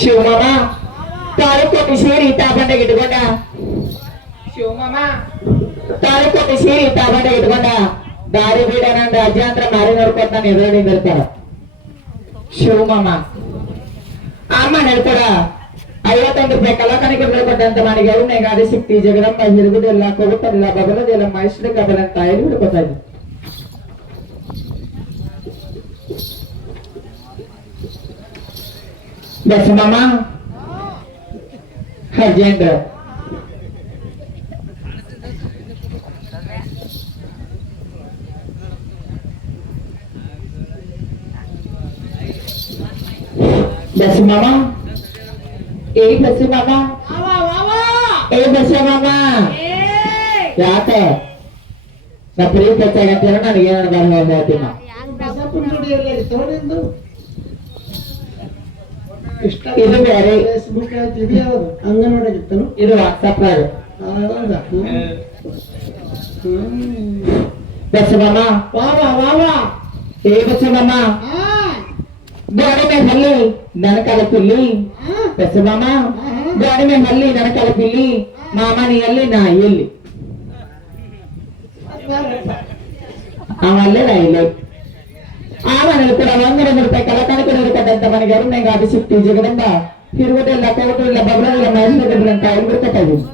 ಶಿವಮಾಮ ತಾಲೂಕು ಸೇರಿ ತಾಬಂಡೆಗೆ ಇಟ್ಕೊಂಡ ಶಿವಮಾಮ ತಾಲೂಕು ಸೇರಿ ತಾಬಂಡೆಗೆ ಇಟ್ಕೊಂಡ ದಾರಿ ಬೀಡ ನನ್ನ ರಾಜ್ಯಾಂತರ ಮಾರಿ ನೋಡ್ಕೊತ ನಾನು ಎದುರುಗಡೆ ಇರ್ತಾರ ಶಿವಮಾಮ ಅಮ್ಮ ನೆಡ್ಕೊಡ 51 ರೂಪಾಯಿ ಕಲಾಕಣಿಕೆ ಕೊಟ್ಟಂತ ಮನೆಗೆ ಅವನೇ ಗಾದಿ ಸಿಕ್ತಿ ಜಗದಮ್ಮ ಹಿರುಗುದೆಲ್ಲ ಕೊಗುತ್ತಲ್ಲ ಬಗಲದೆಲ್ಲ ಮೈಸೂರು ಕಬಲ ಅಂತ ಹೇಳಿ ಹಿಡ್ಕೊತಾ ಇದ್ದೆ ಬಸಮಾಮ ಹರ್ಜೇಂದ್ರ ಬಸಮಾಮ ಬಸಮಾಮ ಬಸಮಾಮ ಯಾಕ ನಾ ಪ್ರೀತಿ ಹೆಚ್ಚಾಗಂತೀರ ನನಗೆ ಏನಾರ ಹೇಳ್ತೀನ ಇದು ಬೇರೆ ಅಂಗನವಾಡಿಗಿತ್ತನು ಇದು ವಾಟ್ಸಪ್ ಬಸಮಾಮ ಬಸಮಾಮ ಗಾಡಿ ಮೇಲೆ ಹಲ್ಲಿ ನನ್ನ ಕಲಪಿಲ್ಲಿ ಬಸಮಾಮ ಗಾಡಿ ಮೇಲೆ ಹಲ್ಲಿ ನನ್ನ ಕಲಪಿಲ್ಲಿ ಮಾಮ ನೀ ಎಲ್ಲಿ ನಾ ಎಲ್ಲಿ ಅವಲ್ಲೇ ನಾ ಇಲ್ಲಿ ಆ ಮನೇಲಿ ಕೂಡ 100 ರೂಪಾಯಿ ಕಲಕಾಣಿಕೆ ಕೊಟ್ಟಂತ ಮನೆಗೆ ಅರುಣ್ ಗಾದಿ ಸಿಕ್ತಿ ಜಗದಂಬ ಹಿರುಗುದೆಲ್ಲ ಕೊರಟು ಇಲ್ಲ ಬಬ್ರಲ್ಲ ಮೈಸೂರು ಅಂತ ಹೇಳ್ಬಿಡ್ತಾ ಇದ್ದೀನಿ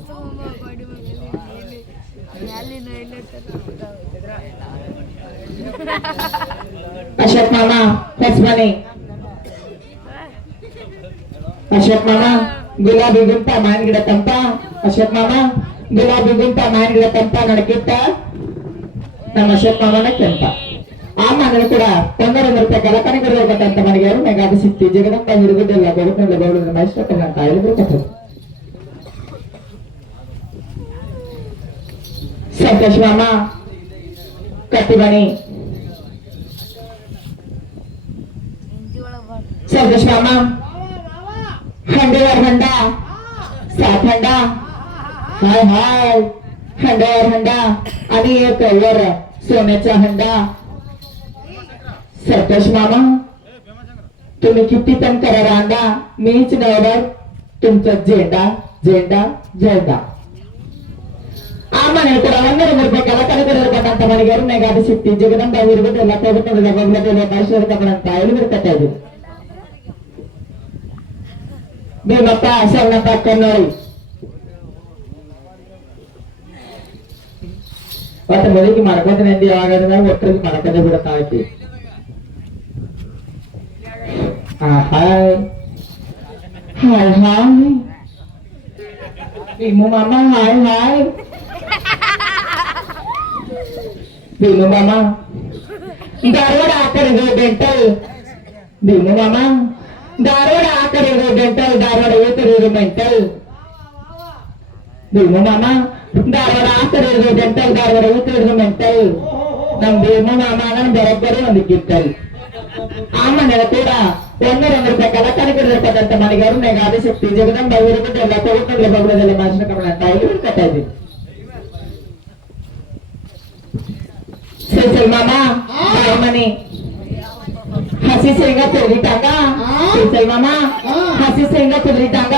ಅಶೋಕ್ ಮಾಮ ಹೊಸಮನೆ ಅಶೋಕ್ ಮಾಮ ಗುಲಾಬಿ ಗುಂಪ ಮಾವಿನ ಗಿಡ ತಂಪ ಅಶೋಕ್ ಮಾಮ ಗುಲಾಬಿ ಗುಂಪ ಮಾವಿನ ಗಿಡ ತಂಪ ನಡಕಿತ್ತ ನಮ್ಮ ಅಶೋಕ್ ಮಾಮನ ಕೆಂಪ ಆ ಮನೇಲಿ ಕೂಡ 100 ರೂಪಾಯಿ ಕಲಕಾಣಿಕೆ ಕೊಟ್ಟಂತ ಮನೆಗೆ ಅರುಣ್ ಗಾದಿ ಸಿಕ್ತಿ ಜಗದಂಬ ಹಿರುಗುದೆಲ್ಲ ಕೊರಟು ಇಲ್ಲ ಮೈಸೂರು ಅಂತ ಹೇಳ್ಬಿಡ್ತಾ ಸಂತೋಷ್ ಮಾಮ ಕಟ್ಟಿಬಣಿ संतोष मामा हंडेवर हंडा सात हंडा हाय हाय हंड्यावर हंडा आणि एक वर सोन्याचा हंडा संतोष मामा तुम्ही किती पण करा रांडा मीच नवरा तुमचा झेंडा झेंडा झेंडा ಆ ಮನೆ ಕೂಡ 100 ರೂಪಾಯಿ ಕಲಾಕಾರಿಕರು ಕೊಟ್ಟಂತ ಮನೆಗೆ ಅರುಣ್ ಗಾದಿ ಸಿಕ್ತಿ ಜಗದಂಬ ಹಿರುಗುದೆಲ್ಲ ಕೊಗುತ್ತಲ್ಲ ಬಗ್ಲದೆಲ್ಲ ಮೈಸೂರು ಕಬಲ ಅಂತ ಹೇಳಿ ಬಿಡ್ತಾ ಇದ್ದೀವಿ ಭೀಮಪ್ಪ ಶರಣಪ್ಪ ಕನ್ನೋಳಿ ಮತ್ತೆ ಮೊದಲಿಗೆ ಮಾಡ್ಕೊಂತ ನಂದಿ ಯಾವಾಗ ಒಟ್ಟರಿಗೆ ಮಾಡ್ಕೊಂಡೆ ಬಿಡುತ್ತಾ ಐತಿ ಹಾಯ್ ಹಾಯ್ ಹಾಯ್ ಭೀಮು ಮಾಮ ಹಾಯ್ ಹಾಯ್ ಭೀಮು ಮಾಮ ಧಾರವಾಡ ಆ ಕಡೆಗೆ ಡೆಂಟಲ್ ಭೀಮು ಮಾಮ ಧಾರವಾಡ ಆ ಕಡೆ ಡೆಂಟಲ್ ಧಾರವಾಡ ಈ ಕಡೆ ಮೆಂಟಲ್ ಭೀಮು ಮಾಮ ಧಾರವಾಡ ಆ ಕಡೆ ಡೆಂಟಲ್ ಧಾರವಾಡ ಈ ಕಡೆ ಮೆಂಟಲ್ ನಮ್ ಭೀಮು ಮಾಮ ನನ್ನ ಬರೋಬ್ಬರಿ ಒಂದು ಕಿತ್ತಲ್ ಆ ಮನೆಯ ಕೂಡ 100 ರೂಪಾಯಿ ಕಲಾಕಾರಿಕರು ಕೊಟ್ಟಂತ ಮನೆಗೆ ಅರುಣ್ ಗಾದಿ ಸಿಕ್ತಿ ಜಗದಂಬ ಹಿರುಗುದೆಲ್ಲ ಕೊಗುತ್ತಲ್ಲ ಬಗ್ಲದೆಲ್ಲ ಮೈಸೂರು ಕಬಲ ಅಂತ ಹೇಳಿ ಬಿಡ್ತಾ ಇದ್ದೀವಿ ಶ್ರೀಸಲ್ ಮಾಮ ಮನೆ ಹಸಿ ಶೇಂಗಾ ತುರಿತಾಗ ಶ್ರೀಸಲ್ ಮಾಮ ಹಸಿ ಶೇಂಗಾ ತುರಿತಾಗ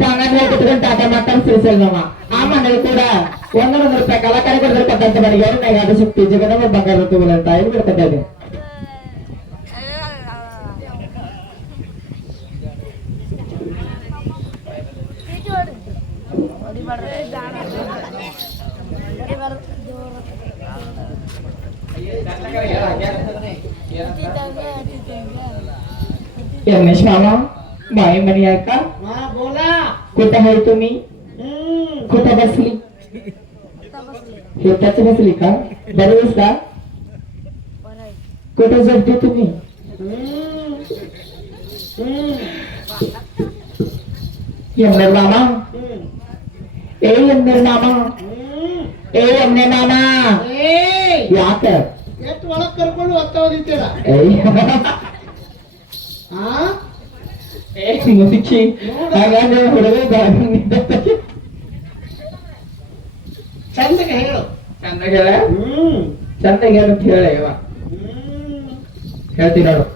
ತಾಂಗಂದ್ರೆ ಕುತ್ಕೊಂಡು ಟಾಟಾ ಮಾಡ್ತಾನೆ ಶ್ರೀಸಲ್ ಮಾಮ ಆ ಮನೇಲಿ ಕೂಡ 100 ರೂಪಾಯಿ ಕಲಾಕಾರಿಕರು ಕೊಟ್ಟಂತ ಮನೆಗೆ ಅರುಣ್ ಗಾದಿ ಸಿಕ್ತಿ ಜಗದಂಬ ಬಂಗಾರ ಋತುಗಳು ಅಂತ ಹೇಳಿ ಬಿಡ್ತಾ ಇದ್ದೀವಿ यमनेश मामा माई मनी आहे का बोला कुठं आहे तुम्ही कुठं बसली शेताच बसली का बरोबर का कुठं झोपते तुम्ही यमनेर मामा ए यमनेर मामा ए यमने मामा ಯಾಕ ಎಷ್ಟು ಒಳಗ್ ಕರ್ಕೊಂಡು ಹೋಗ್ತಾ ಹೋದಿತ್ತೇಳ ಮುದುಕಿ ಹಾಗಾದ್ರೆ ಹುಡುಗ ಚಂದಗೆ ಹೇಳು ಚಂದಗೆ ಹೇಳ ಚಂದಗೆ ಹೇಳು ಹೇಳ ಹೇಳ್ತೀನಿ ನೋಡು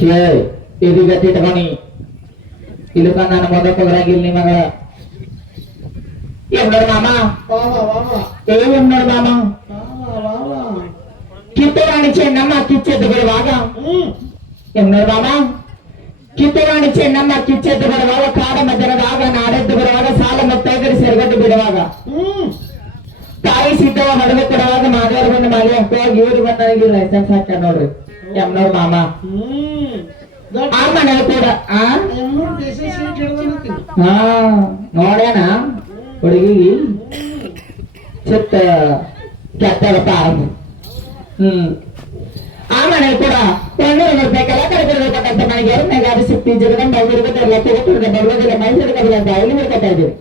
ಕೇಳಿ ಇದೀಗ ತಿಟ್ಕೊನಿ ಇಲ್ಲಕ ನನ್ನ ಮೊದಲ ಕೊದ್ರಾಗಿಲ್ಲ ನಿಮಗ ಏನ್ ನೋಡ ಮಾಮ ವಾವ ವಾವ ಏನ್ ನೋಡ ಮಾಮ ವಾವ ವಾವ ಕಿತ್ತೂರಾಣಿ ಚೆನ್ನಮ್ಮ ಕಿಚ್ಚೆದ್ದು ಬಿಡುವಾಗ ಏನ್ ನೋಡ ಮಾಮ ಕಿತ್ತೂರಾಣಿ ಚೆನ್ನಮ್ಮ ಕಿಚ್ಚೆದ್ದು ಬಿಡುವಾಗ ಕಾಡ ಮಧ್ಯದಾಗ ನಾಡೆದ್ದು ಬಿಡುವಾಗ ಸಾಲ ಮುತ್ತೈದರು ಸೆರಗಟ್ಟು ಬಿಡುವಾಗ ತಾಯಿ ಸಿದ್ದವ ಹಡಗು ಕೊಡುವಾಗ ಮಾದೇವ್ರ ಬಂದು ಮಳೆ ಹೋಗಿ ಇವ್ರು ಬಂದ ನನಗೆ ಲೈಸೆನ್ಸ್ ಹಾಕ್ಯಾರ ನೋಡ್ರಿ ಎಮ್ನೋರ್ ಮಾಮ ಆ ಮನೇಲಿ ಕೂಡ ಆ ದೇಶ ಸೀಟ್ ಹಿಡ್ದನತ್ತೀನಿ ಹಾ ನೋಡ್ಯಾನ ಹುಡುಗಿ ಚಿತ್ತ ಕೆಟ್ಟದಪ್ಪ ಆ ಮನೇಲಿ ಕೂಡ 100 ರೂಪಾಯಿ ಕೆಲ ಕರೆದಿರ್ಬೇಕಂತ ನನಗೆ ಎರಡು ಮೆಗಾಡಿ ಸಿಕ್ತಿ ಜಗದಂಬ ಹುಡುಗರೆಲ್ಲ ತಗೋತಿರ್ದೆ ಬರುವುದಿಲ್ಲ ಮೈಸೂರು ಕಬಲ ಅಂತ ಅಲ್ಲಿ ಹಿಡ್ಕೊತಾ ಇದ್ದೀವಿ